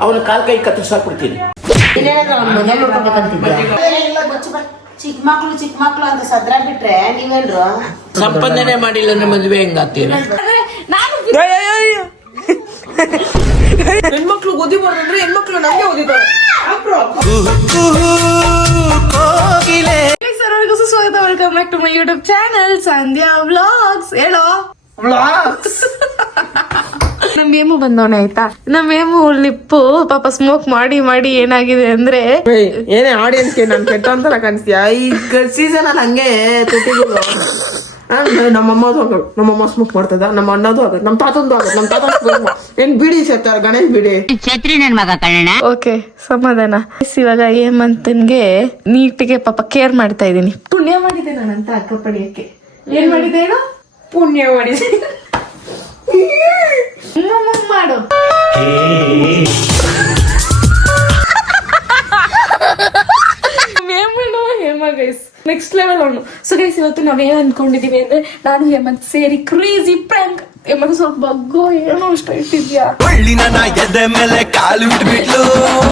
ಅವನ ಕಾಲ್ ಕೈ ಕತ್ತರಿಸಾಕ್ಬಿಡ್ತೀನಿ ಚಿಕ್ಕ ಮಕ್ಳು ಚಿಕ್ಕ ಮಕ್ಳು ಅಂತ ಸದ್ರ ಬಿಟ್ರೆ ನೀವೇನ್ರು? ಸಂಪಾದನೆ ಮಾಡಿಲ್ಲ ಅಂದ್ರೆ ಮದುವೆ ಹೆಂಗಾಗ್ತೀರ ಹೆಣ್ಮಕ್ಳು ಓದಿಬಾರ್ದು ಅಂದ್ರೆ ಹೆಣ್ಮಕ್ಳು ನಮ್ಗೆ ಓದಿದ್ದಾರೆ. ಸರ್ವರಿಗೂ ಸುಸ್ವಾಗತ welcome back to my YouTube channel Sandhya vlogs ಹೇಳೋ? ನಮ್ ಮೇಮು ಬಂದವನೇ ಆಯ್ತಾ? ನಮ್ ಮೇಮು ಲಿಪ್ಪು ಪಾಪ ಸ್ಮೋಕ್ ಮಾಡಿ ಮಾಡಿ ಏನಾಗಿದೆ ಅಂದ್ರೆ ಏನೇ ಆಡಿಯನ್ಸ್ಗೆ ನಾನು ಕೆಟ್ಟ ಅಂತ ಕಾಣಿಸ್ತೀಯ? ಈಗ ಸೀಸನ್ ಅಲ್ಲಿ ಹಂಗೆ ತುಟಿಗಳು ನಮ್ಮಮ್ಮದು ಆಗೋದು ನಮ್ಮಮ್ಮ ಸ್ಮೋಕ್ ಮಾಡ್ತದ ನಮ್ಮ ಅಣ್ಣದು ಆಗೋದು ನಮ್ಮ ತಾತಂದು ಆಗೋದು ನಮ್ಮ ತಾತ ಏನ್ ಬಿಡಿ ಸತ್ತಾರ ಗಣೇಶ್ ಬಿಡಿ. ಛತ್ರಿ ನನ್ ಮಗ ಕಣ್ಣ ಓಕೆ ಸಮಾಧಾನ. ಇವಾಗ ಹೇಮಂತನ್ಗೆ ನೀಟಿಗೆ ಪಾಪ ಕೇರ್ ಮಾಡ್ತಾ ಇದೀನಿ ಪುಣ್ಯ ಮಾಡಿದೆ ನಾನಂತ ಅಕ್ಕ ಪಡಿಯಕ್ಕೆ ಏನ್ ಮಾಡಿದೆ ಹೇಳು ಪುಣ್ಯ ಮಾಡಿದೆ ಮಾಡು. ಹೇಮಣ್ಣ ಹೇಮ ಗೈಸ್ ನೆಕ್ಸ್ಟ್ ಲೆವೆಲ್ ಅವನು ಸೊ ಗೈಸ್ ಇವತ್ತು ನಾವೇನ್ ಅನ್ಕೊಂಡಿದೀವಿ ಅಂದ್ರೆ ನಾನು ಹೇಮಂತ್ ಸೇರಿ ಕ್ರೇಜಿ ಪ್ರ್ಯಾಂಕ್ ಹೇಮಂತ್ ಸ್ವಲ್ಪ ಬಗ್ಗೋ ಏನೋ ಇಷ್ಟ ಇಟ್ಟಿದ್ಯಾ?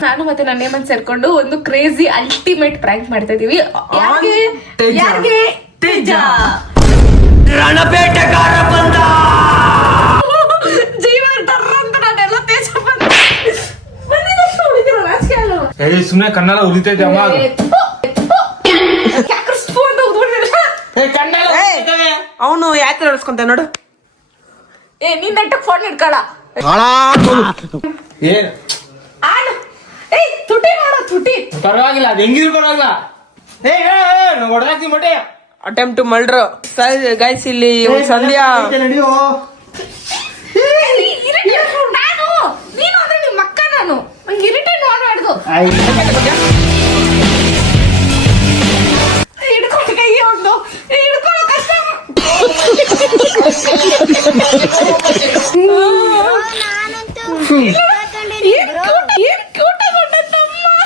ನಾನು ಮತ್ತೆ ನನ್ನ ಹೇಮಂತ್ ಸೇರ್ಕೊಂಡು ಒಂದು ಕ್ರೇಜಿ ಅಲ್ಟಿಮೇಟ್ ಪ್ರ್ಯಾಂಕ್ ಮಾಡ್ತಾ ಇದೀವಿ. ಯಾರಿಗೆ? ಯಾರಿಗೆ? ತೇಜ. ರಣಪೇಟೆಗಾರ ಬಂದ. ಜೀವ ಟರ್ರ ಅಂತ ನಾನೆಲ್ಲ ತೇಜ ಬಂದ. ಬಂದಿದ್ದಷ್ಟು ಹುಡುಗಿರು ನಾಚಿಕೆ ಆಗಲ್ಲ ಏ ಸುಮ್ನೆ ಕಣ್ಣೆಲ್ಲ ಉರಿತೈತೆ ಅಮ್ಮ ಅದು. ಅವನು ಯಾಕೆ ನಡೆಸ್ಕೊಂತ ನೋಡು. ಏ ನೀನ್ ನೆಟ್ಟಕ್ ಫೋನ್ ಇಟ್ಕೊಳ. ಏ ಆನ್. ಏಯ್ ತುಟಿ ನೋಡು ತುಟಿ. ಪರವಾಗಿಲ್ಲ ಅದು ಹೆಂಗಿದ್ರು ಪರವಾಗಿಲ್ಲ. ಏ ಹೊಡೆದಾಕ್ತಿ ಮೊಟ್ಟೆ. ಅಟೆಂಪ್ಟ್ ಟು ಮರ್ಡರ್ ಗೈಸ್ ಇಲ್ಲಿ ಸಂಧ್ಯಾ. ನೀ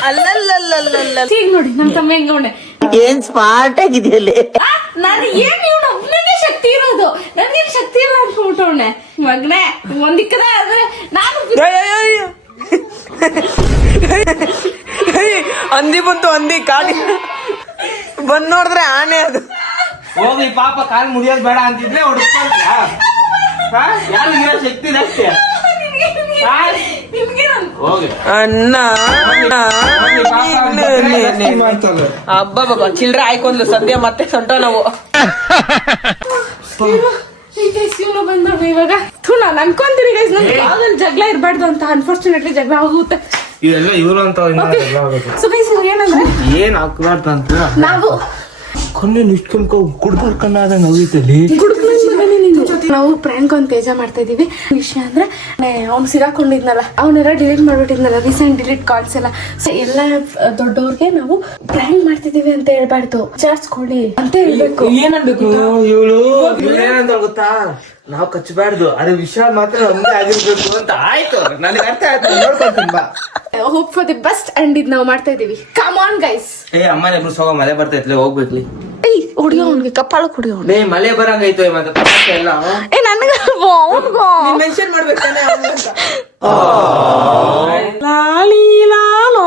ಅಲ್ಲಲ್ಲಲ್ಲಲ್ಲ ಹೀಗ್ ನೋಡಿ ನಮ್ ತಮ್ಮ ಹೆಂಗ ಅವನೆ ಏನ್ ಸ್ಮಾರ್ಟ್ ಆಗಿದೆಯಲ್ಲಿ? ನಾನು ಏನ್ ಇವನು? ಒಬ್ಬನೇ ಶಕ್ತಿ ಇರೋದು. ನನ್ಗೇನ್ ಶಕ್ತಿ ಇಲ್ಲ ಅನ್ಕೊಂಬಿಟ್ಟವನೆ ಮಗ್ನೆ ಒಂದಿಕ್ಕದ ಆದ್ರೆ ನಾನು ಹಂದಿ ಬಂತು ಹಂದಿ ಕಾಡಿ ಬಂದ್ ನೋಡಿದ್ರೆ ಆನೆ ಅದು. ಹೋಗಿ ಪಾಪ ಕಾಲ್ ಮುಗಿಯೋದು ಬೇಡ ಅಂತಿದ್ರೆ ಹುಡುಕ್ತಾ ಯಾರು ಇರೋ ಶಕ್ತಿ ಜಾಸ್ತಿ ನೀನು- ಮಾಡ್ತಾಳೆ. ಹಬ್ಬ ಬಾಬಾ ಚಿಲ್ಡ್ರೆ ಆಯ್ಕೊಂಡ್ಲು ಸದ್ಯ ಮತ್ತೆ ಸೊಂಟ ನಾವು ಇವನು ಬಂದವನು ಇವಾಗ ಥು ನಾನು ಅನ್ಕೊಂತೀನಿ ಗೈಸ್ ನನ್ ಜಗಳ ಇರಬಾರ್ದು ಅಂತ ಅನ್ಫಾರ್ಚುನೇಟ್ಲಿ ಜಗಳ ಆಗುತ್ತೆ ಇವೆಲ್ಲ ಇವ್ರು ಅಂತ ಇನ್ನ ಎಲ್ಲ ಆಗುತ್ತೆ. ಸೊ ಗೈಸ್ ಇವಾಗ ಏನಂದ್ರೆ? ಏನ್ ಹಾಕ್ಬಾರ್ದು ಅಂತ? ನಾವು ಕಣ್ಣು ನಿಷ್ಕೊಂಡ್ಕೊ ಕುಡ್ಬಾರ್ ಕಣ್ಣ ಅದ ನವೀತಲ್ಲಿ ನಾವು ಪ್ರ್ಯಾಂಕ್ ಒಂದು ತೇಜ ಮಾಡ್ತಾ ಇದೀವಿ ವಿಷಯ ಅಂದ್ರೆ ಅವ್ನು ಸಿಗಾಕೊಂಡಿದ್ನಲ್ಲ ಅವನ್ನೆಲ್ಲ ಡಿಲೀಟ್ ಮಾಡ್ಬಿಟ್ಟಿದ್ನಲ್ಲ ರೀಸೆಂಟ್ ಡಿಲೀಟ್ ಕಾಲ್ಸ್ ಎಲ್ಲ. ಸೊ ಎಲ್ಲ ದೊಡ್ಡವ್ರಿಗೆ ನಾವು ಪ್ರ್ಯಾಂಕ್ ಮಾಡ್ತಿದೀವಿ ಅಂತ ಹೇಳ್ಬಾರ್ದು. ವಿಚಾರಿಸ್ಕೊಳ್ಳಿ ಅಂತ ಹೇಳ್ಬೇಕು. ಏನನ್ಬೇಕು ಇವಳು? ಏನಂತ ಗೊತ್ತಾ? ನಾವು ಕಚ್ಚಬಾರ್ದು ಅದೇ ವಿಷಯ ಮಾತ್ರ ಆಗಿರ್ಬೇಕು ಅಂತ. ಆಯ್ತು ನನಗೆ ಅರ್ಥ ಆಯ್ತು. ನೋಡ್ಕೊಂತೀನಿ ಬಾ. Hope for the best and ಇದ್ ನಾವು ಮಾಡ್ತಾ ಇದೀವಿ ಕಮ್ ಆನ್ ಗೈಸ್ ಏ ಅಮ್ಮನ ಇಬ್ರು ಸೋಗ ಮಳೆ ಬರ್ತೈತ್ಲೆ ಹೋಗ್ಬೇಕ್ಲಿ ಏಯ್ ಹುಡುಗ ಅವ್ನಿಗೆ ಕಪ್ಪಾಳ ಕುಡಿಯೋ ಲೇ ಮಳೆ ಬರಂಗೈತು ಮತ್ತೆ ಪಟಾಕಿ ಎಲ್ಲ? ಏ ನನಗ ಅವ್ನಿಗೋ. ಮೆನ್ಷನ್ ಮಾಡ್ಬೇಕಾನೆ ಅವ್ನು ಅಂತ. ಲಾಲಿ ಲಾಲೋ.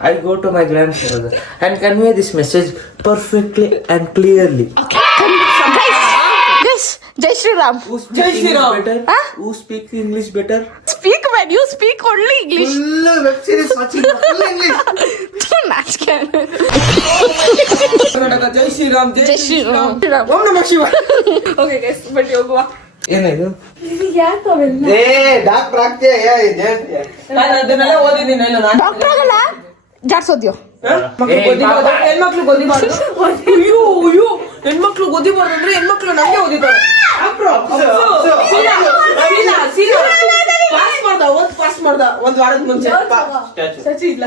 I go to my grandfather and convey this message perfectly and clearly. this Shriram Who speak Jai Shri English Ram. better? Huh? Who speak English better? Speak when you speak only English. Full web series watching full English. ನಾಚಿಕೆ ಕರ್ನಾಟಕ ಜೈ ಶ್ರೀರಾಮ್ ಜೈ ಶ್ರೀರಾಮ್ ಓಂ ನಮ Shiva okay guys but ಹೋಗುವ ಏನಿದು ಯಾಕೆ ಅವೆಲ್ಲ ಏ doctor ಆಗ್ತೀಯ ಇದೇ ನಾನು ಅದನ್ನೆಲ್ಲ ಓದಿದ್ದೀನಿ ನಾನು ಡಾಕ್ಟರ್ ಆಗಲ್ಲ ಜಾಡ್ಸೋದ್ಯೋ ಹೆಣ್ಮಕ್ಳು ಗೊದಿಬಾರ್ದು ಅಯ್ಯೋ ಅಯ್ಯೋ ಹೆಣ್ಮಕ್ಳು ಗೊದಿಬಾರ್ದು ಅಂದ್ರೆ ಹೆಣ್ಮಕ್ಳು ನಮ್ಗೆ ಓದಿದ್ದಾರೆ. ಪಾಸ್ ಮಾಡ್ದ ಒಂದ್ ಪಾಸ್ ಮಾಡ್ದ ಒಂದ್ ವಾರದ ಮುಂಚೆ. ಸಚಿ ಇಲ್ಲ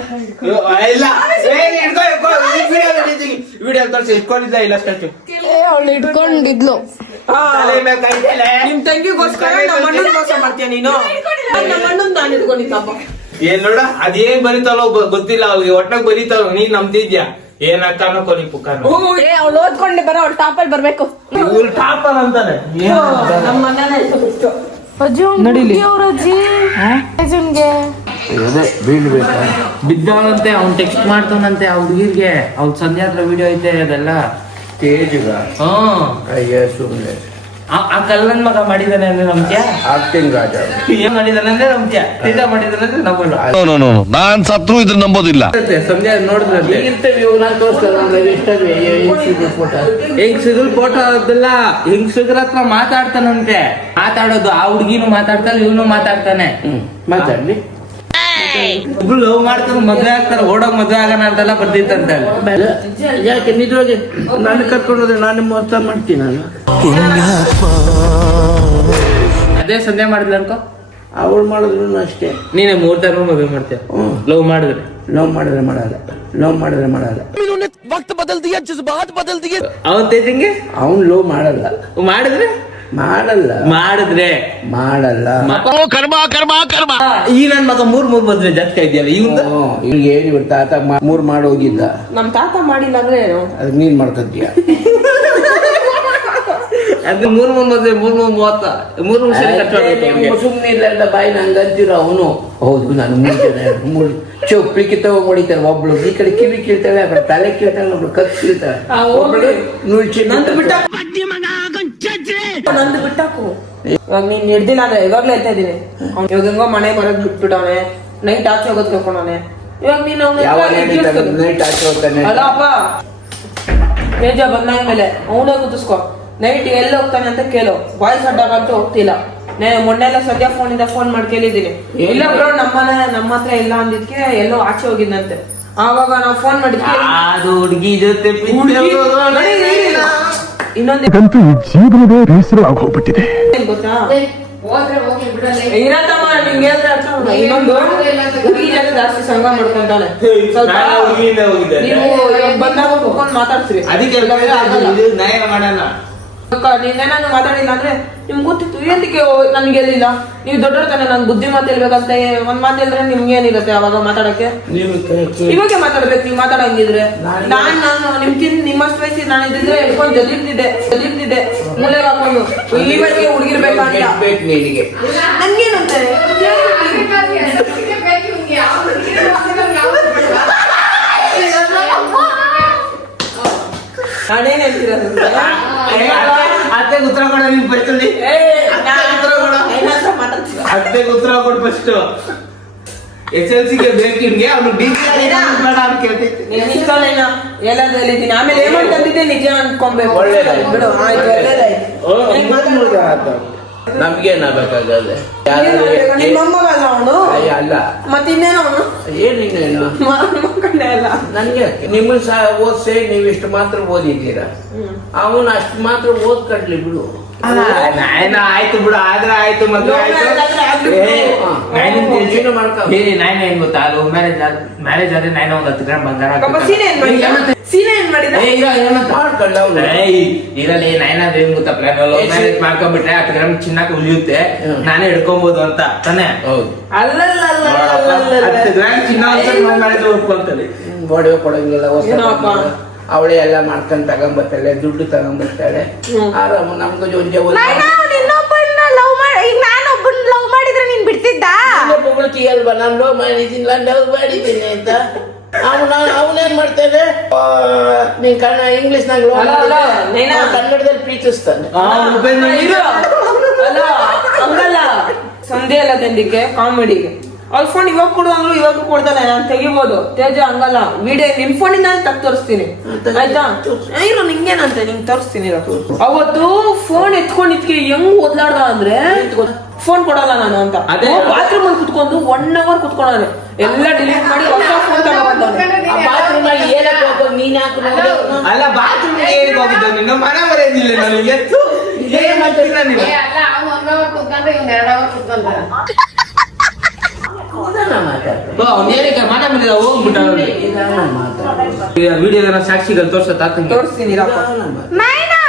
ವಿಡಿಯೋ ತೋರಿಸಿ ಇಟ್ಕೊಂಡಿದ್ದ ಇಲ್ಲ ಸ್ಟ್ಯಾಚು. ಅವಳು ಇಟ್ಕೊಂಡಿದ್ಲು. ನಿಮ್ ತಂಗಿಗೋಸ್ಕರ ನಮ್ಮ ಅಣ್ಣನ್ ಮೋಸ ಮಾಡ್ತೀಯ ನೀನು? ನಮ್ಮ ಅಣ್ಣನ್ ನಾನು ಇಟ್ಕೊಂಡಿದ್ದಪ್ಪ ಏನ್ ನೋಡ ಅದೇನ್ ಬರೀತಾಳೋ ಗೊತ್ತಿಲ್ಲ ಅವ್ಳಿಗೆ. ಒಟ್ಟಾಗ ಬರೀತಾಳ. ನೀನ್ ನಂಬ್ತಿದ್ಯಾ? ಏನ್ ಅಕ್ಕನೋ ಕೊನಿ ಪುಕ್ಕನೋ? ಏ ಅವಳು ಓದ್ಕೊಂಡೆ ಬರೋ ಟಾಪ್ ಟಾಪಲ್ಲಿ ಬರ್ಬೇಕು. ಟಾಪ್ ಟಾಪರ್ ಅಂತಾನೆ. ನಮ್ಮ ಮನೆನೇ ಇಷ್ಟು. ಅಜ್ಜಿ ಅವ್ರ ಅಜ್ಜಿ. ಅಜ್ಜನ್ಗೆ ಅದೇ ಬೀಳ್ಬೇಕಾ. ಬಿದ್ದವನಂತೆ ಅವ್ನ್ ಟೆಕ್ಸ್ಟ್ ಮಾಡ್ತಾನಂತೆ ಆ ಹುಡುಗಿರ್ಗೆ. ಅವ್ಳ ಹತ್ರ ವಿಡಿಯೋ ಐತೆ ಅದೆಲ್ಲ. ಸ್ಟೇಜ್ಗ ಹ್ಮ್. ಅಯ್ಯ ಸುಮ್ಮನೆ ಆ- ಆ ಕಲ್ಲನ್ ಮಗ ಮಾಡಿದಾನೆ ಅಂದ್ರೆ ನಂಬ್ತ್ಯಾ? ಆಕ್ಟಿಂಗ್ ರಾಜ. ಏನ್ ಮಾಡಿದಾನೆ ಅಂದ್ರೆ ನಂಬ್ತ್ಯಾ? ಸೀದಾ ಮಾಡಿದಾನೆ ಅಂದ್ರೆ ನಂಬಲ್ಲ. ನಾನ್ ಸತ್ರು ಇದ್ರ ನಂಬೋದಿಲ್ಲ. ಸಂಧ್ಯಾ ನೋಡಿದ್ರೆ ಇಂಟರ್ವ್ಯೂ ನಾನು ತೋರಿಸ್ತಾರೆ ಇಷ್ಟವೇ ಫೋಟೋ ಹೆಂಗ್ ಸಿಗಲ್ ಫೋಟೋ ಅದಲ್ಲ. ಹೆಂಗ್ ಸಿಗ್ರ ಹತ್ರ ಮಾತಾಡ್ತಾನಂತೆ. ಮಾತಾಡೋದು ಆ ಹುಡುಗಿನೂ ಮಾತಾಡ್ತಾನೆ ಇವನು ಮಾತಾಡ್ತಾನೆ. ಮಾತಾಡ್ಲಿ. ಒಬ್ರು ಲವ್ ಮಾಡ್ತಾರ ಮದ್ವೆ ಆಗ್ತಾರ ಓಡೋಗ್ ಮದ್ವೆ ಆಗೋಣ ಅಂತೆಲ್ಲ ಬರ್ದಿತ್ತಂತೆ. ಅಂತ ಯಾಕೆ ನಿಜವಾಗಿ ನಾನು ಕರ್ಕೊಂಡು ಹೋದ್ರೆ ನಾನು ಅರ್ಥ ಮಾಡ್ತೀನಿ ನಾನು. ಅದೇ ಸಂಧ್ಯಾ ಮಾಡಿದ್ಲ ಅನ್ಕೋ. ಅವಳು ಮಾಡಿದ್ರು ಅಷ್ಟೇ. ನೀನೆ ಮೂರ್ ತರ ಮದ್ವೆ ಮಾಡ್ತೀಯ. ಲವ್ ಮಾಡಿದ್ರೆ? ಲವ್ ಮಾಡಿದ್ರೆ ಮಾಡಲ್ಲ. ಲವ್ ಮಾಡಿದ್ರೆ ಮಾಡಲ್ಲ. ಅವನ್ ತೇಜಂಗೆ? ಅವನ್ ಲವ್ ಮಾಡಲ್ಲ. ಮಾಡಿದ್ರೆ? ಮಾಡಲ್ಲ. ಮಾಡಿದ್ರೆ. ಮಾಡಲ್ಲ. ಕರ್ಮ ಕರ್ಮ ಕರ್ಮ. ಈ ನನ್ ಮಗ ಮೂರ್ ಮೂರ್ ಬಂದ್ರೆ ಜಾಸ್ತಿ ಇದೆಯಲ್ಲ ಇವ್ ಈಗ ಹೇಳಿ ಇವ್ರ ತಾತ ಮಾ- ಮೂರ್ ಮಾಡಿ ಹೋಗಿದ್ದ ನಮ್ ತಾತ ಮಾಡಿಲ್ಲ ಅಂದ್ರೆ ಏನು? ಅದಕ್ಕೆ ನೀನ್ ಮಾಡ್ತಿದ್ಯ? ಅದು ಮೂರ್ ಮೂರ್ ಬಂದ್ರೆ ಮೂರ್ ಮೂರ್ ಮೂವತ್ತ ಮೂರ್ ಮೂರ್ ಸರಿ ಖರ್ಚು ಆಗುತ್ತೆ ಅವ್ನಿಗೆ. ಸುಮ್ಮನೆ ಇಲ್ಲ ಬಾಯಿ ನಂಗಂತೀರ ಅಂತೀರ ಅವನು? ಹೌದು ನಾನು ಮುಂಚೆ ಮುಳ್ ಚೊಪ್ಪಲಿ ಕಿತ್ತವ ಹೊಡಿತಾರೆ ಒಬ್ಳು ಈ ಕಡೆ ಕಿವಿ ಕೀಳ್ತಾಳೆ ಆ ಕಡೆ ತಲೆ ಕೀಳ್ತಾಳೆ ಒಬ್ಳು ಕತ್ ಕೀಳ್ತಾಳೆ. ಆ, ಹೋಗ್ಲಿ. ಒಬ್ಳು ನುಳ್ಚಿ ನಂದು ಬಿಟ್ಟಾಕು ನಂದು ಬಿಟ್ಟಾಕು. ಇವಾಗ ನೀನ್ ಹಿಡ್ದಿಲ್ಲ ಅಂದ್ರೆ ಇವಾಗ್ಲೇ ಎತ್ತಾ ಇದೀನಿ ಅವ್ನು ಇವಾಗ ಹೆಂಗೋ ಮನೆ ಬರೋದ್ ಬಿಟ್ಬಿಟ್ಟವನೆ. ನೈಟ್ ಆಚೆ ಹೋಗೋದ್ ಕರ್ಕೊಂಡವನೆ. ಇವಾಗ ನೀನ್ ಅವ್ನ. ನೈಟ್ ಆಚೆ ಹೋಗ್ತಾನೆ. ಅಲ್ಲ ಅಪ್ಪ. ತೇಜ ಬಂದಾದ ಮೇಲೆ ಅವನೇ ಗುರ್ತಿಸ್ಕೊ ನೈಟ್ ಎಲ್ಲಿ ಹೋಗ್ತಾನೆ ಅಂತ ಕೇಳು. ಬಾಯ್ಸ್ ಅಡ್ಡಾಗಂತೂ ಹೋಗ್ತಿಲ್ಲ. ನೇ ಮೊನ್ನೆ ಎಲ್ಲ ಸದ್ಯ ಫೋನ್ ಇಂದ ಫೋನ್ ಮಾಡಿ ಕೇಳಿದ್ದೀನಿ. ಇಲ್ಲ ಬ್ರೋ ನಮ್ಮನೆ ನಮ್ಮ ಹತ್ರ ಇಲ್ಲ ಅಂದಿದ್ಕೆ ಎಲ್ಲೋ ಆಚೆ ಹೋಗಿದ್ದಂತೆ ಆವಾಗ ನಾವು ಫೋನ್ ಮಾಡಿದ್ವಿ ಅದು ಹುಡ್ಗಿ ಜೊತೆ ಇನ್ನೊಂದು ಈ ಗೊತ್ತಾ? ಇರತ್ತಮ್ಮ ನಿಂಗೆ ಹೇಳಿದ್ರೆ ಅರ್ಥ ಆಗಲ್ಲ. ಇನ್ನೊಂದು ಹುಡುಗಿ ಜೊತೆ ಜಾಸ್ತಿ ಸಂಘ ಸ್ವಲ್ಪ ನಾನು ಹುಡುಗಿಯಿಂದ ಹೋಗಿದ್ದೆ. ನೀವು ಇವಾಗ ಬಂದಾಗ ಕುತ್ಕೊಂಡು ಮಾತಾಡ್ತೀರಿ. ಅದಕ್ಕೆ. ಇದು ನ್ಯಾಯ ಮಾಡಲ್ಲ. ಅಕ್ಕ ನೀನೇನಾದ್ರು ಮಾತಾಡಿಲ್ಲ ಅಂದ್ರೆ ನಿಮ್ಗೆ ಏನಕ್ಕೆ ನನ್ಗೆ ಎಲ್ಲಿಲ್ಲ? ನೀವು ದೊಡ್ಡವ್ರ ತಾನೆ ನನ್ ಬುದ್ಧಿ ಮಾತು ಹೇಳ್ಬೇಕಂತ ಒಂದ್ ಮಾತು ಹೇಳಿದ್ರೆ ನಿಮ್ಗೆ ಏನಿರುತ್ತೆ ಅವಾಗ ಮಾತಾಡಕ್ಕೆ? ಇವಾಗ ಮಾತಾಡ್ಬೇಕು ನೀವು ಮಾತಾಡಂಗಿದ್ರೆ ನಾನ್ ನಾನು ತಿನ್ ನಿಮ್ಮಷ್ಟು ವಯಸ್ಸಿ ನಾನು ಇದ್ರೆ ಹಿಡ್ಕೊಂಡು ಜಲಿರ್ತಿದ್ದೆ ಜಲಿರ್ತಿದ್ದೆ. ಮೂಲೆ ಹಾಕೊಂಡು. ಈ ಬೇಕು ನಿನಗೆ. ನನ್ಗೇನಂತೆ? ನಾನೇನ್ ಹೇಳ್ತಿರೋದು? ಅತ್ತೆಗೆ ಉತ್ತರ ಕೊಡ ನಿನ್ ಬೈತಲ್ಲಿ ಅತ್ತೆಗೆ ಉತ್ತರ ಕೊಡ್. ಫಸ್ಟ್ ಎಸ್ ಎಲ್ ಸಿ ಗೆ ಇವ್ನಿಗೆ ಅವ್ನು ಡಿ ಬೇಡ ಅಂತ ಕೇಳ್ತೈತಿ ಎಲ್ಲಾದ್ರೂ ಹೇಳಿದ್ದೀನಿ ಆಮೇಲೆ ಏನ್ ಮಾಡ್ಕೊಂಡಿದ್ದೆ ನಿಜ ಅನ್ಕೊಂಬೇಕು. ಒಳ್ಳೇದಾಯ್ತು. ಬಿಡು ಆಯ್ತು ಒಳ್ಳೇದಾಯ್ತು. ಏನ್ ಬೇಕಾಗಲ್ಲ ನಮ್ಗೇನಾಗಬೇಕಾಗಲ್ಲ ನಿಮ್ ಅವನು ಅಯ್ಯ ಅಲ್ಲ ಏನಿನ್ನೇನು ನನ್ಗೆ ನಿಮ್ಮ ಸಹ ಓದ್ಸೆ ನೀವು ಇಷ್ಟು ಮಾತ್ರ ಓದಿದ್ದೀರಾ? ಅವನು ಅಷ್ಟು ಮಾತ್ರ ಓದ್ಕಡ್ಲಿ ಬಿಡು. ನಾಯನ ಆಯ್ತು ಬಿಡು ಆದ್ರೆ ಆಯ್ತು ಏನ್ ಗೊತ್ತಾ? ಲವ್ ಮ್ಯಾರೇಜ್ ಮ್ಯಾರೇಜ್ ಆದ್ರೆ ನಾಯಿನ ಒಂದ್ ಹತ್ತು ಗ್ರಾಮ್ ಬಂಗಾರ ಸೀನೆ ಏನ್ ಮಾಡಿದ ನೈನ್ ಏನ್ ಗೊತ್ತಾ ಪ್ಲಾನ್ ಲವ್ ಮ್ಯಾರೇಜ್ ಮಾಡ್ಕೊಂಡ್ಬಿಟ್ರೆ ಹತ್ತು ಗ್ರಾಮ್ ಚಿನ್ನಕ್ಕೆ ಉಳಿಯುತ್ತೆ. ನಾನೇ ಹಿಡ್ಕೊಬಹುದು ಅಂತ ತಾನೆ? ಹೌದು. ಅಲ್ಲಲ್ಲ ಹತ್ತು ಗ್ರಾಮ್ ಚಿನ್ನ ಒಪ್ಕೊಂತಾರೆ ಕೊಡಂಗಿಲ್ಲ? ಅವಳೆ ಎಲ್ಲ ಮಾಡ್ಕೊಂಡ್ ತಗೊಂಬರ್ತಾಳೆ ದುಡ್ಡು ತಗೊಂಬರ್ತಾಳೆ. ಆರಾಮ ನಮ್ಗೆ ಜೊತೆ ಲವ್ ಮಾಡಿ. ಈಗ ನಾನು ಒಬ್ಬನ ಲವ್ ಮಾಡಿದ್ರೆ ನೀನ್ ಬಿಡ್ತಿದ್ದ? ನಾನು ಲವ್ ಮಾಡಿದ್ದೀನಿ ಲವ್ ಮಾಡಿದ್ದೀನಿ ಅಂತ. ಅವನ ಅವನೇನ್ ಮಾಡ್ತಾನೆ? ನೀನ್ ಕನ್ನಡ ಇಂಗ್ಲಿಷ್ ನಾಗ ಅಲ್ಲ, ಅಲ್ಲ, ನೀನ- ಕನ್ನಡದಲ್ಲಿ ಪ್ರೀತಿಸ್ತಾನೆ. ಇರು. ಅಲ್ಲ ಹಂಗಲ್ಲ. ಸಂಧ್ಯಾ ಅಲ್ಲ ತಂದಿಕ್ಕೆ ಕಾಮಿಡಿಗೆ ಅವ್ರ ಫೋನ್ ಇವಾಗ ಕೊಡು ಅಂದ್ರು ಇವಾಗ ಕೊಡ್ತಾನೆ ನಾನು ತೆಗಿಬೋದು. ತೇಜ ಹಂಗಲ್ಲ. ವಿಡಿಯೋ ನಿಮ್ ಫೋನಿಂದ ತಕ್ ತೋರಿಸ್ತೀನಿ. ಆಯ್ತಾ? ಏ, ಇರು ನಿಂಗೇನಂತೆ ನಿಂಗೆ ತೋರಿಸ್ತೀನಿ ಇರು. ಅವತ್ತು ಫೋನ್ ಎತ್ಕೊಂಡ್ ಇದ್ಕೆ ಹೆಂಗ್ ಓದ್ಲಾಡ್ದ ಅಂದ್ರೆ ಫೋನ್ ಕೊಡಲ್ಲ ನಾನು ಅಂತ. ಅದೇ. ಬಾತ್ರೂಮ್ ಅಲ್ಲಿ ಕುತ್ಕೊಂಡು ಒನ್ ಅವರ್ ಕುತ್ಕೊಂಡಾನೆ ಎಲ್ಲ ಡಿಲೀಟ್ ಮಾಡಿ ಹೊಸ ಫೋನ್ ಬಾತ್ರೂಮ್ ಏನಕ್ಕೆ ಹೋಗೋದು ನೀನ್ ನೋಡಿ ಅಲ್ಲ ಬಾತ್ರೂಮ್ ಏನಕ್ಕೆ ಹೋಗಿದ್ದ ನಿನ್ನ ಮನೆ ಬರೆಯಿಲ್ಲ ನನಗೆ ಎತ್ತು. ಏನ್ ಮಾಡ್ತೀರ? ನೀವು? ಅವ್ನು ಹೇಳಿಕೆ ಹೋಗ್ಬಿಟ್ಟ ವಿಡಿಯೋ ಸಾಕ್ಷಿಗಳು ತೋರ್ಸತ್ತ ತೋರಿಸ್ತೀನಿ ಇರಪ್ಪ. ನೈನಾ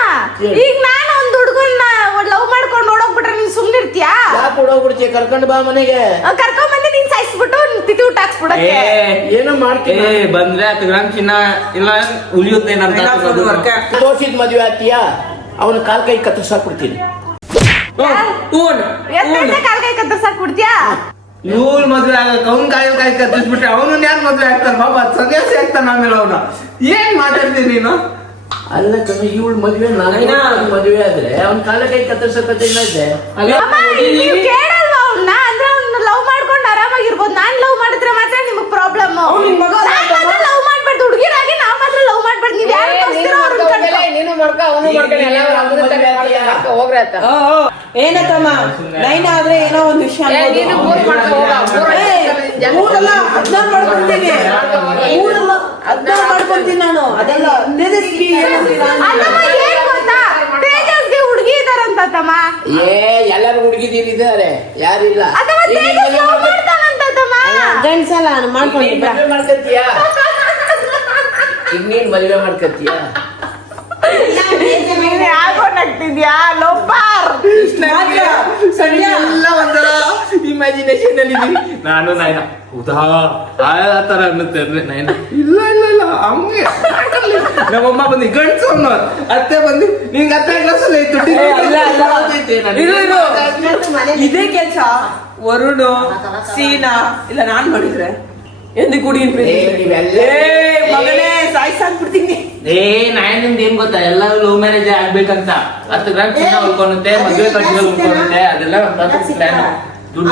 ಈಗ ನಾನು ಒಂದ್ ಹುಡುಗನ್ನ ಲವ್ ಮಾಡ್ಕೊಂಡು ಓಡೋಗ್ಬಿಟ್ರೆ ನೀನ್ ಸುಮ್ನಿರ್ತೀಯಾ? ಯಾಕೆ ಹುಡೋಗ್ಬಿಡ್ತೀಯ ಕರ್ಕೊಂಡು ಬಾ ಮನೆಗೆ. ಕರ್ಕೊಂಡ್ ಊಟ ಹಾಕ್ಸ್ಬಿಡಕ್ಕೆ ಏನೋ ಏ ಮಾಡ್ತೀನಿ ಬಂದ್ರೆ ಹತ್ತು ಗ್ರಾಮ್ ಚಿನ್ನ ಇಲ್ಲ ಉಳಿಯುತ್ತೆ ನಮ್ಮ ತೋರ್ಸಿದ್ ಮದುವೆ ಆತೀಯಾ ಅವನ ಕಾಲ್ ಕೈ ಕತ್ತರಿಸಾಕ್ಬಿಡ್ತೀನಿ. ಎತ್ತೈತೆ ಕಾಲ್ ಕೈ ಕತ್ತರ್ಸಾಕ್ ಬಿಡ್ತೀಯಾ ಇವ್ಳು ಮದ್ವೆ ಆಗಕ್ ಅವ್ನ ಕಾಯಿಲ್ ಕಾಯಿ ಕತ್ತಿಸ್ಬಿಟ್ರೆ ಅವನು ಯಾರು ಮದ್ವೆ ಆಗ್ತಾನ ಬಾಬಾ ಸನ್ಯಾಸಿ ಆಗ್ತಾನ ಆಮೇಲೆ ಅವನು. ಏನ್ ಮಾತಾಡ್ತೀನಿ ನೀನು? ಅಲ್ಲ ಕಮ್ಮಿ ಇವಳು ಮದ್ವೆ ನಾನು ಮದ್ವೆ ಆದ್ರೆ ಅವ್ನ ಕಾಲ ಕೈ ಕತ್ತರಿಸಕತ್ತೆ ಇದೆ ಅಮ್ಮ, ನೀವ್ ಕೇಳಲ್ವಾ ಅವ್ನ ಅಂದ್ರೆ ಅವ್ನ ಲವ್ ಮಾಡ್ಕೊಂಡು ಆರಾಮಾಗಿರ್ಬೋದು ನಾನ್ ಲವ್ ಮಾಡಿದ್ರೆ ಮಾತ್ರ ನಿಮಗ್ ಪ್ರಾಬ್ಲಮ್ ಲವ್ ಮಾಡ್ಬಾರ್ದು ಹುಡುಗಿರಾಗಿ ನಾವ್ ಮಾತ್ರ ಲವ್ ಮಾಡ್ಬಾರ್ದು. ನೀವ್ ಯಾರು ನೀನು ಮಾಡ್ಕೊ ಅವನು ಮಾಡ್ಕೊಂಡು ಎಲ್ಲರೂ ಅಮ್ಮನ ತಲೆ ಮಾಡ್ಕೊಂಡು ಮಾಡ್ಕೊ ಹೋಗ್ರಿ ಆತ. ಏನತ್ತಮ್ಮ ನೈನ್ ಆದ್ರೆ ಏನೋ ಒಂದು ವಿಷಯ ಮೂರಲ್ಲ ಹದ್ನಾರು ಮಾಡ್ಕೊಂತೀನಿ. ಮೂರಲ್ಲ ಹದ್ನಾರು ಮಾಡ್ಕೊಂತೀನಿ ನಾನು. ಅದೆಲ್ಲ ನೆನೆಸ್ಕಿ ಏನಂತೀರ ಅಲ್ಲಮ್ಮ ಏನ್ ಗೊತ್ತಾ? ತೇಜಸ್ಗೆ ಹುಡುಗಿ ಇದಾರಂತ ತಮ್ಮ ಏ ಎಲ್ಲರೂ ಹುಡುಗಿದಿರಿದ್ದಾರೆ ಯಾರಿಲ್ಲ. ಅಥವಾ ಈಗ ನೀನ್ ತೇಜಸ್ ಲವ್ ಮಾಡ್ಕೊ- ಮಾಡ್ತಾನಂತ ಗಂಡ್ಸಲ್ಲ ಮದ್ವೆ ಮಾಡ್ಕತ್ತೀಯಾ? ಈಗ ನೀನ್ ಮದ್ವೆ ಮಾಡ್ಕತ್ತೀಯಾ? ನೀನ್ ಯಾಕೋ ನಗ್ತಿದ್ಯಾ ಲೋಪಾರ್. ಎಲ್ಲ ಒಂಥರ ಇಮ್ಯಾಜಿನೇಷನ್ ಅಲ್ಲಿ ಇದೀನಿ. ನಾನು ನಯನ. ಉದಾ. ಆ ತರ ಅನ್ನುತ್ತೆ ಅಂದ್ರೆ ನಾಯನ. ಇಲ್ಲ ಹಂಗೆ ನಮ್ಮಮ್ಮ ಬಂದು ಗಂಡ್ಸು ಅತ್ತೆ ಬಂದು ನಿಂಗೆ ಹತ್ತನೇ ಕ್ಲಾಸ್ ಅಲ್ಲಿ ದುಡ್ಡು ಇದೇ ಕೆಲಸ. ವರುಣ್ ಸೀನಾ ಇಲ್ಲ ನಾನ್ ಮಾಡಿದ್ರೆ. ಎಂದು ಏ ಮಗನೇ ಸಾಯ್ಸಾಕ್ಬಿಡ್ತೀನಿ ಏ ನಾಯನಿಂದ ಏನ್ ಗೊತ್ತಾ? ಎಲ್ಲ ಲವ್ ಮ್ಯಾರೇಜ್ ಆಗ್ಬೇಕಂತ. ಹತ್ತು ಗ್ರಾಮ್ ಚಿನ್ನ ಉಳ್ಕೊಳುತ್ತೆ ಮದುವೆ ಖರ್ಚುಗಳು ಉಳ್ಕೊಳುತ್ತೆ ಅದೆಲ್ಲ ಪ್ಲಾನ್ ದುಡ್ಡು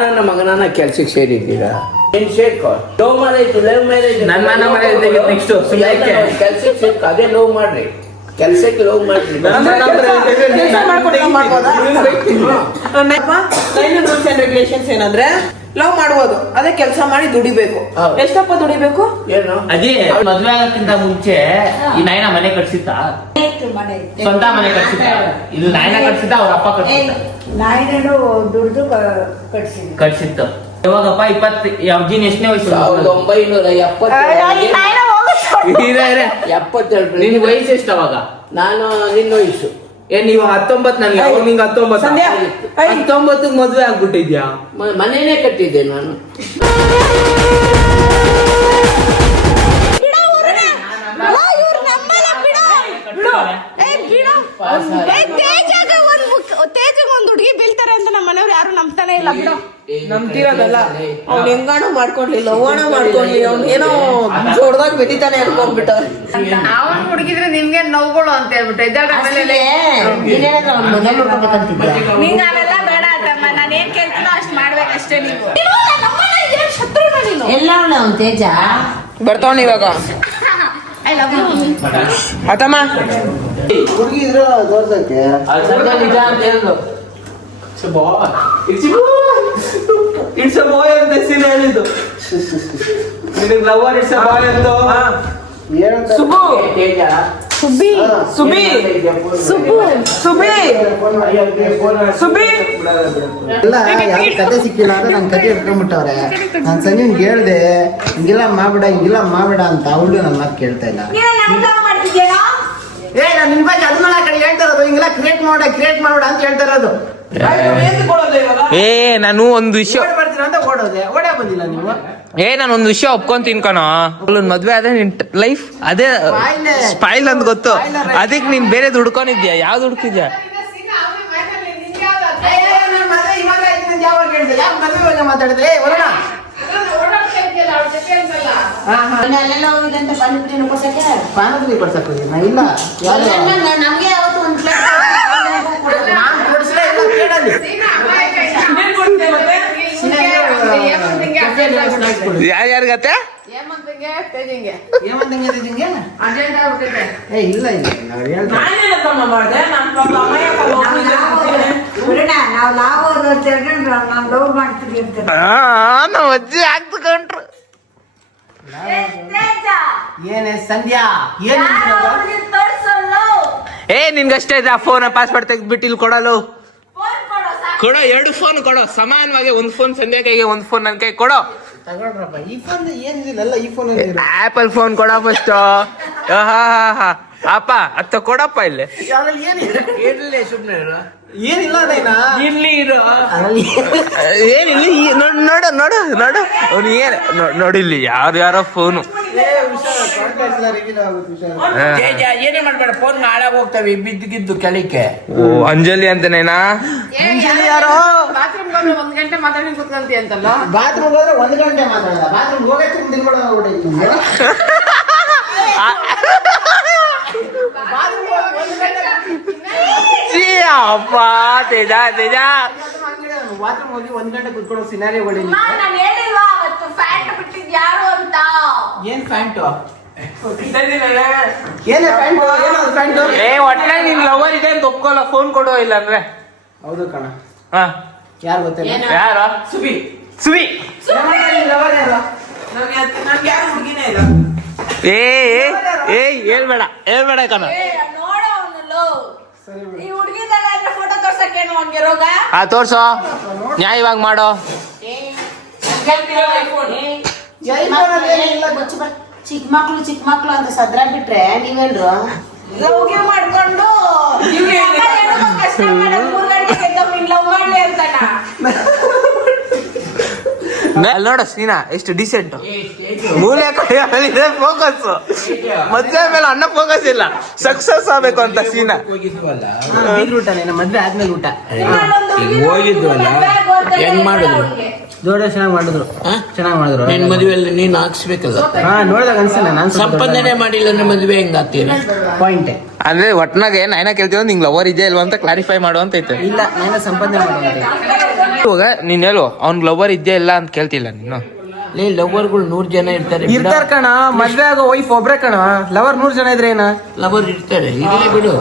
ನನ್ನ ಮಗನನ್ನ ಕೆಲ್ಸಕ್ಕೆ ಸೇರಿದ್ದೀರಾ? ಏನ್ ಸೇರ್ಕೊ. ಲವ್ ಮ್ಯಾರೇಜ್ ಲವ್ ಮ್ಯಾರೇಜ್ ನನ್ ಮನ marriage next, ಸುಮ್ನೆ ಯಾಕೆ? ಕೆಲ್ಸಕ್ಕೆ ಸೇರ್ಕೊ. ಅದೇ ಲವ್ ಮಾಡ್ರಿ. ಕೆಲ್ಸಕ್ಕೆ ಲವ್ ಮಾಡ್ರಿ. ರೂಲ್ಸ್ ಅಂಡ್ ರೆಗ್ಯುಲೇಷನ್ಸ್ ಏನಂದ್ರೆ ಲವ್ ಮಾಡ್ಬೋದು ಅದೇ ಕೆಲಸ ಮಾಡಿ ದುಡಿಬೇಕು. ಎಷ್ಟಪ್ಪ ದುಡಿಬೇಕು? ಏನು? ಅದೇ ಮದ್ವೆ ಆಗಕ್ಕಿಂತ ಮುಂಚೆ ಈ ನಾಯನ ಮನೆ ಕಟ್ಸಿತ್ತ? ಸ್ವಂತ ಮನೆ ಕಟ್ಸಿತ್ತ ಇಲ್ಲಿ ನಾಯನ ಕಟ್ಸಿದ್ದ ಅವ್ರ ಅಪ್ಪ ಕಟ್ಸಿದ್ದ? ನಾಯಿನೇನು ದುಡ್ದು ಕಟ್ಸಿದ್ವಿ ಕಟ್ಸಿತ್ತು. ಯಾವಾಗಪ್ಪ ಇಪ್ಪತ್ ಅಜ್ಜಿನ ಎಷ್ಟನೇ ವಯಸ್ಸು? ಸಾವಿರದ ಒಂಬೈನೂರ ಎಪ್ಪತ್ತೇಳು ಎಪ್ಪತ್ತೇಳು ನಿನ್ ವಯಸ್ಸು ಎಷ್ಟು ಅವಾಗ? ನಾನು ನಿನ್ನ ವಯಸ್ಸು. ಏ ನೀವು ಹತ್ತೊಂಬತ್ ನನ್ಗೆ ಅವಾಗ ನಿಂಗೆ ಹತ್ತೊಂಬತ್ತು. ಸಂಧ್ಯಾ, ಮದುವೆ ಹತ್ತೊಂಬತ್ತು ಮದ್ವೆ ಆಗ್ಬಿಟ್ಟಿದ್ಯಾ? ಮನೇನೆ ಮನೆನೇ ಕಟ್ಟಿದ್ದೆ ನಾನು. ತೇಜಗ್ ಒಂದ್ ಹುಡುಗಿ ಬೀಳ್ತಾರೆ ಅಂತ ನಮ್ಮ ಮನೆಯವ್ರು ಯಾರು ನಂಬ್ತಾನೆ ಇಲ್ಲ ಬಿಡು. ನಂಬ್ತಿರೋದಲ್ಲ. ಅವ್ನ್ ಹೆಂಗಾಣೋ ಮಾಡ್ಕೊಳ್ಳಿ ಲವ್ವಾಣ ಮಾಡ್ಕೊಂಡ್ಲಿ ಅವ್ನ್ ಏನೋ ಜೋಡ್ದಾಗ ಬಿಟ್ಟಿದ್ದಾನೆ ಅನ್ಕೊಂಡ್ಬಿಟ್ಟ. ಅವನ್ ಹುಡುಗಿದ್ರೆ ನಿಮ್ಗೆ ನೋವುಗಳು ಅಂತ ಹೇಳ್ಬಿಟ್ಟು ಎದ್ದಾಡ ನೋಡ್ಕೋಬೇಕಂತಿದ್ಯಾ ನಿಂಗ ಅವೆಲ್ಲ ಬೇಡ ಅತ್ತಮ್ಮ ನಾನು ಏನ್ ಕೇಳ್ತೀನೋ ಅಷ್ಟ್ ಮಾಡ್ಬೇಕಷ್ಟೇ ನೀವು ಎಲ್ಲ ಅವನ ಅವ್ನ್ ತೇಜ? ಬರ್ತಾವ್ ಇವಾಗ. ಐ ಲವ್ ಯು ಆತಮ್ಮ ಅದು ಸದ್ಯ ನಿಜ ಅಂತ ಹೇಳಿದ್ರು ಇಟ್ಸ್ ಅ ಬಾಯ್ ಅಂತ ಸೀನ್ ಹೇಳಿದ್ದು ನಿನಗೆ ಲವರ್ ಇಟ್ಸ್ ಅ ಬಾಯ್ ಅಂತ ಸುಬ್ಬು ಏ, ತೇಜ ಸುಬ್ಬಿ ಸುಬಿ ಸುಬ್ಬು ಸುಬಿ ಸುಬಿ. ಇಲ್ಲ ಯಾವ ಕತೆ ಸಿಕ್ಕಿಲ್ಲ ಅಂದ್ರೆ ನನ್ನ ಕತೆ ಇಟ್ಕೊಂಡ್ಬಿಟ್ಟವ್ರೆ ನನ್ನ ಸನಿ ಕೇಳಿದೆ ಹೇಳ್ದೆ ಹಿಂಗಿಲ್ಲ ಮಾಡ್ಬೇಡ ಹಿಂಗಿಲ್ಲ ಮಾಡ್ಬೇಡ ಅಂತ ಅವಳು ನನ್ನ ಮಾತು ಕೇಳ್ತಾ ಇಲ್ಲ. ಏ ನಾನು ನಿನ್ ಬಗ್ಗೆ ಅದನ್ನ ಕಡೆ ಹೇಳ್ತಾ ಇರೋದು. ಹಿಂಗಿಲ್ಲ ಕ್ರಿಯೇಟ್ ಮಾಡ ಕ್ರಿಯೇಟ್ ಮಾಡ್ಬೇಡ ಅಂತ ಹೇಳ್ತಾ ಇರೋದು. ಏ ನಾನು ಒಂದು ವಿಷಯ ಅಂತ ಓಡೋದೆ. ಓಡೇ ಬಂದಿಲ್ಲ ನೀವು? ಏ ನಾನು ಒಂದು ವಿಷಯ ಒಪ್ಕೊಂತೀನಿ ಕಣೋ. ಅವ್ಳನ್ ಮದ್ವೆ ಆದ್ರೆ ನಿನ್ ಲೈಫ್ ಅದೇ ಸ್ಪೈಲ್ ಅಂತ ಗೊತ್ತು. ಅದಕ್ಕೆ ನೀನ್ ಬೇರೆ ದುಡ್ಕೊಂಡಿದ್ಯಾ ಯಾವ್ದು ಹುಡುಕಿದ್ಯಾ? ಯಾವಾಗ ಹೇಳ್ದೆ ಯಾಕೆ ಮದುವೆ ಬಗ್ಗೆ ಮಾತಾಡಿದ್ರೆ ಏ ವರುಣ ಅಲ್ಲೆಲ್ಲ ಹೋಗಿದೆ ಅಂತ ಪಾನಿಪುರಿ ಕೊಡ್ಸಕ್ಕೆ ಪಾನಪುರಿ ಕೊಡ್ಸಕ್ ಹೋಗಿದ್ನ ಇಲ್ಲ ಯಾವ್ದು ನಮ್ಗೆ ಯಾವತ್ತು ಒಂದ್ ಪ್ಲೇಟ್ ನಾನ್ ಕೊಡ್ಸ್ಲೇ ಇಲ್ಲ ಕೇಳಲ್ಲಿ ಯಾರ್ಯಾರಿಗತ್ತೆ ಏಮಂದಂಗೆ ಇದ್ದಿಂಗೆ? ಏ ಇಲ್ಲ ಇಲ್ಲ ನಾವು ಹೇಳ್ದೆ ನಾನೇನಕ್ಕಮ್ಮ ಮಾಡ್ದೆ ನನ್ ಪಾಪ ಅಮ್ಮ ಯಾಕೆ ಹೋಗ್ತಿದ್ದೆ ಅಂತೀನಿ. ನಾವು ಲಾಭ ಅಂತ ಹೇಳ್ಕೊಂಡ್ರೆ ನಾವು ಲವ್ ಮಾಡ್ತೀವಿ ಅಂತ ನಮ್ಮ ಅಜ್ಜಿ ಆಗ್ತಕೊಂಡ್ರು. ಏನೇ ಸಂಧ್ಯಾ ಏನ್? ಏ ನಿನ್ಗಷ್ಟೇ ಇದೆ ಆ ಫೋನ್ ಪಾಸ್ವರ್ಡ್ ತೆಗ್ದ್ಬಿಟ್ಟು ಇಲ್ಲಿ ಕೊಡಲು. ಕೊಡೋ ಎರಡು ಫೋನ್ ಕೊಡೋ. ಸಮಾನವಾಗಿ ಒಂದು ಫೋನ್ ಸಂಜೆ ಕೈಗೆ ಒಂದ್ ಫೋನ್ ನನ್ನ ಕೈ ಕೊಡೋ. ತಗೊಳ್ರಪ್ಪ ಈ ಫೋನ್ ಏನಿಲ್ಲ ಈ ಫೋನ್ ಆಪಲ್ ಫೋನ್ ಕೊಡ ಫಸ್ಟ್ ಅಪ್ಪ ಅತ್ತ ಕೊಡಪ್ಪ ಇಲ್ಲಿ. ಏನಿಲ್ಲ ಸುಮ್ಮನೆ ಏನಿಲ್ಲ ಇಲ್ಲಿ ಇರೋ. ಏನಿಲ್ಲ ನೋಡ್ ನೋಡು ನೋಡು ನೋಡು. ಅವ್ನು ಏನ್ ನೋಡಿಲ್ಲಿ ಯಾರು ಯಾರೋ ಫೋನು ಏನೇ ಮಾಡ್ಬೇಡ ಫೋನ್ ಹಾಳಾಗ್ ಹೋಗ್ತವೆ ಬಿದ್ದಿದ್ದು ಕೆಳಕ್ಕೆ. ಓ ಅಂಜಲಿ ಅಂತನೇನಾ? ಯಾರೋ ಬಾತ್ರೂಮ್ ಒಂದ್ ಗಂಟೆ ಮಾತಾಡಿ ಕೂತ್ಕೊಂತಿ ಅಂತಲ್ಲ? ಬಾತ್ರೂಮ್ ಹೋದ್ರೆ ಒಂದ್ ಗಂಟೆ ಮಾತಾಡಲ್ಲ ಬಾತ್ರೂಮ್ ಹೋಗಕ್ಕೆ ತುಂಬ ದಿನ ಹೊಡೈತಿ ಛೀ, ಅಪ್ಪ ತೇಜಾ ತೇಜ. ಬಾತ್ರೂಮ್ ಹೋಗಿ ಒಂದ್ ಗಂಟೆ ಕುತ್ಕೊಂಡು ಸಿನಾರಿ ಹೊಡಿ ನಾನು ಹೇಳಿಲ್ವಾ ಅವತ್ತು ಫ್ಯಾಟ್ ಬಿಟ್ಟಿದ್ ಯಾರು ಅಂತ? ಏನ್ ಪ್ಯಾಂಟು ಏನೇ ಫ್ಯಾಂಟು ಏನೋ ಪ್ಯಾಂಟು ಏ ಒಟ್ಟೆ ನಿನ್ ಲವರ್ ಇದೆ ಅಂತ ಫೋನ್ ಕೊಡೋ ಇಲ್ಲ ಅಂದ್ರೆ. ಹೌದು ಕಣ. ಹಾ. ಯಾರು ಗೊತ್ತಿಲ್ಲ. ಯಾರ? ಸುಬಿ ಸುಬಿ ಏ ಏ, ಏ ಹೇಳ್ಬೇಡ ಹೇಳ್ಬೇಡ ಕಣ. ನೋಡ ಅವನಲ್ಲೋ. ಈ ಹುಡುಗಿದಲ್ಲ ಅಂದ್ರೆ ಫೋಟೋ ತೋರ್ಸಕ್ಕೇನು ಅವ್ನಿಗೆ ರೋಗ? ಆ ತೋರ್ಸೋ. ನ್ಯಾಯವಾಗಿ ಮಾಡೋ. ಚಿಕ್ಕ ಮಕ್ಳು ಚಿಕ್ಕ ಮಕ್ಳು ಅಂತ ಸದ್ರ ಬಿಟ್ರೆ ನೀವೇನ್ರು ಲವ್ಗೆ ಮಾಡ್ಕೊಂಡು. ಕಷ್ಟ ಮಾಡಕ್ ಮೂರ್ ಗಂಟೆಗೆ ಎದ್ದವ್ ನೀನ್ ಲವ್ ಮಾಡ್ಲಿ ಅಂತಾನ. ಅಲ್ಲಿ ನೋಡ ಸೀನಾ ಎಷ್ಟು ಡಿಸೆಂಟ್ ಮೂಲೆ ಕಡೆ ಫೋಕಸ್ ಮದ್ವೆ ಮೇಲೆ ಅಣ್ಣ ಫೋಕಸ್ ಇಲ್ಲ. ಸಕ್ಸಸ್ ಆಗ್ಬೇಕು ಅಂತ ಸೀನ. ಮದ್ವೆ ಆದ್ಮೇಲೆ ಊಟ. ಹೋಗಿದ್ವಲ್ಲ? ಹೆಂಗ್ ಮಾಡಿದ್ರು? ಜೋಡ ಚೆನ್ನಾಗಿ ಮಾಡಿದ್ರು. ಚೆನ್ನಾಗಿ ಮಾಡಿದ್ರು. ನಿನ್ ಮದುವೆಯಲ್ಲಿ ನೀನು ಹಾಕ್ಸ್ಬೇಕಲ್ಲ? ಹಾ ನೋಡಿದಾಗ ಅನ್ಸಲ್ಲ ನಾನು ಸಂಪಾದನೆ ಮಾಡಿಲ್ಲ ಅಂದ್ರೆ ಮದುವೆ ಹೆಂಗ್ ಆಗ್ತೀರ ಪಾಯಿಂಟ್ ಅಂದ್ರೆ ಒಟ್ನಾಗೆ ನಾಯ್ನ ಕೇಳ್ತೀವಿ ನಿಂಗ್ ಲವರ್ ಇದೆ ಇಲ್ವಾ ಅಂತ ಕ್ಲಾರಿಫೈ ಮಾಡು ಅಂತ ಐತೆ. ಇಲ್ಲ ನಾನು ಸಂಪಾದನೆ ಮಾಡೋದು ಇವಾಗ ನೀನ್ ಹೇಳು ಅವ್ನ್ ಲವರ್ ಇದೆಯಾ ಇಲ್ಲ ಅಂತ ಕೇಳ್ತಿಲ್ಲ ನೀನು. ಲೇ ಲವರ್ಗಳು ನೂರ್ ಜನ ಇರ್ತಾರೆ ಇರ್ತಾರ ಕಣ ಮದ್ವೆ ಆಗೋ ವೈಫ್ ಒಬ್ರೇ ಕಣ. ಲವರ್ ನೂರ್ ಜನ ಇದ್ರೆ ಏನ? ಲವರ್ ಇರ್ತಾರೆ ಇರ್ಲೇ ಬಿಡು.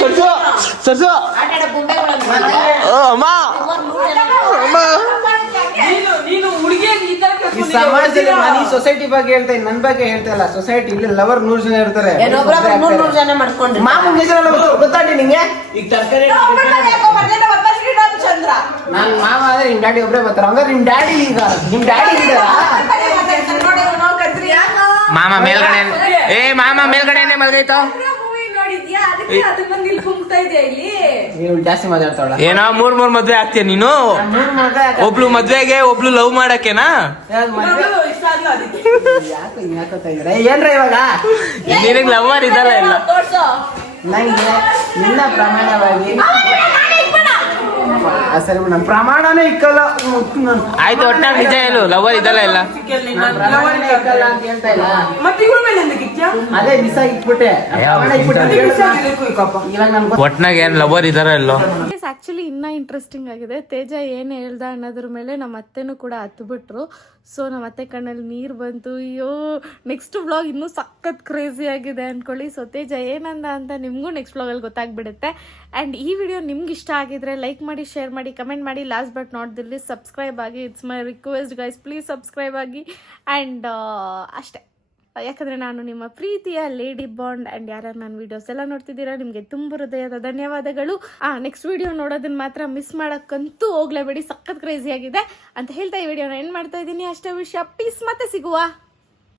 ಸರ್ಸು ಸರ್ಸು ಆಟಾಡ ಗುಂಬೆಗಳು ಓ, ಅಮ್ಮ. ಅಮ್ಮ ಈ ಸಮಾಜದಲ್ಲಿ ನಾನು ಈ ಸೊಸೈಟಿ ಬಗ್ಗೆ ಹೇಳ್ತಾ ಇದ್ದೀನಿ, ನನ್ ಬಗ್ಗೆ ಹೇಳ್ತಾ ಇಲ್ಲ. ಸೊಸೈಟಿ ಇಲ್ಲಿ ಲವರ್ ನೂರ್ ಜನ ಇರ್ತಾರೆ. ಒಬ್ಬೊಬ್ರು ಮೂರ್ ಮೂರ್ ಜನ ಮಾಡ್ಕೊಂಡ್ರಿ ಮಾಮೂಲಿ ನಿಜವಲ್ಲ ಗೊತ್ತು- ಗೊತ್ತಾಗ್ಲಿ ನಿಂಗೆ? ಈಗ ತರಕಾರಿ ನಾನ್ ಮಾಮ ಆದ್ರೆ ನಿಮ್ ಡ್ಯಾಡಿ ಒಬ್ರೇ ಬರ್ತಾರ. ಹಂಗಾರೆ ನಿಮ್ ಡ್ಯಾಡಿ ಈಗ ನಿಮ್ ಡ್ಯಾಡಿ ಮಾಮ ಮೇಲ್ಗಡೆ ಏ ಮಾಮ ಮೇಲ್ಗಡೆನೆ ಮಲ್ಗೈತೋ? ಜಾಸ್ತಿ ಏನೋ ಮೂರ್ ಮೂರ್ ಮದ್ವೆ ಆಗ್ತೀಯ ನೀನು? ಒಬ್ಳು ಮದ್ವೆಗೆ ಒಬ್ಳು ಲವ್ ಮಾಡಕ್ಕೇನಾ? ಏನ್ರ ಇವಾಗ? ನಿನಗ್ ಲವರ್ ಇದಲ್ಲ ಇಲ್ಲ ನಂಗೆ ನಿನ್ನ ಪ್ರಮಾಣವಾಗಿ ಸರಿ ಪ್ರಮಾಣನೇ ಇಕ್ಕಲ್ಲ. ಆಯ್ತು ನಿಜ ಹೇಳು ಲವರ್ ಇದಲ್ಲ ಇಲ್ಲ? ಅದೇ ಮಿಸ್ ಆಗಿಟ್ಬಿಟ್ಟೆ. ಒಟ್ನಾಗ ಏನ್ ಲವರ್ ಇದಾರ ಇಲ್ಲೋ? ಆಕ್ಚುಲಿ ಇನ್ನ ಇಂಟ್ರೆಸ್ಟಿಂಗ್ ಆಗಿದೆ. ತೇಜ ಏನ್ ಹೇಳ್ದ ಅನ್ನೋದ್ರ ಮೇಲೆ ನಮ್ಮ ಅತ್ತೆನೂ ಕೂಡ ಹತ್ಬಿಟ್ರು. ಸೊ ನಮ್ಮ ಅತ್ತೆ ಕಣ್ಣಲ್ಲಿ ನೀರು ಬಂತು. ಅಯ್ಯೋ ನೆಕ್ಸ್ಟ್ ಬ್ಲಾಗ್ ಇನ್ನೂ ಸಖತ್ ಕ್ರೇಜಿ ಆಗಿದೆ ಅನ್ಕೊಳ್ಳಿ. ಸೊ ತೇಜ ಏನಂದ ಅಂತ ನಿಮಗೂ ನೆಕ್ಸ್ಟ್ ವ್ಲಾಗಲ್ಲಿ ಗೊತ್ತಾಗ್ಬಿಡುತ್ತೆ. ಅಂಡ್ ಈ ವಿಡಿಯೋ ನಿಮ್ಗೆ ಇಷ್ಟ ಆಗಿದ್ರೆ ಲೈಕ್ ಮಾಡಿ ಶೇರ್ ಮಾಡಿ, ಕಮೆಂಟ್ ಮಾಡಿ. Last but not Delhi subscribe ಆಗಿ. It's my request guys please subscribe ಆಗಿ. ಆ್ಯಂಡ್ ಅಷ್ಟೇ. ಯಾಕಂದರೆ ನಾನು ನಿಮ್ಮ ಪ್ರೀತಿಯ ಲೇಡಿ ಬಾಂಡ್ ಆ್ಯಂಡ್ ಯಾರ್ಯಾರು ನನ್ನ ವೀಡಿಯೋಸ್ ಎಲ್ಲ ನೋಡ್ತಿದ್ದೀರಾ, ನಿಮಗೆ ತುಂಬ ಹೃದಯದ ಧನ್ಯವಾದಗಳು. ಆ ನೆಕ್ಸ್ಟ್ ವಿಡಿಯೋ ನೋಡೋದನ್ನ ಮಾತ್ರ ಮಿಸ್ ಮಾಡೋಕ್ಕಂತೂ ಹೋಗ್ಲೇಬೇಡಿ ಸಖತ್ ಕ್ರೇಜಿ ಆಗಿದೆ. ಅಂತ ಹೇಳ್ತಾ ಈ ವಿಡಿಯೋನ ಏನು ಮಾಡ್ತಾ ಇದ್ದೀನಿ. ಅಷ್ಟೇ ವಿಷಯ ಪೀಸ್ ಮತ್ತೆ ಸಿಗುವ.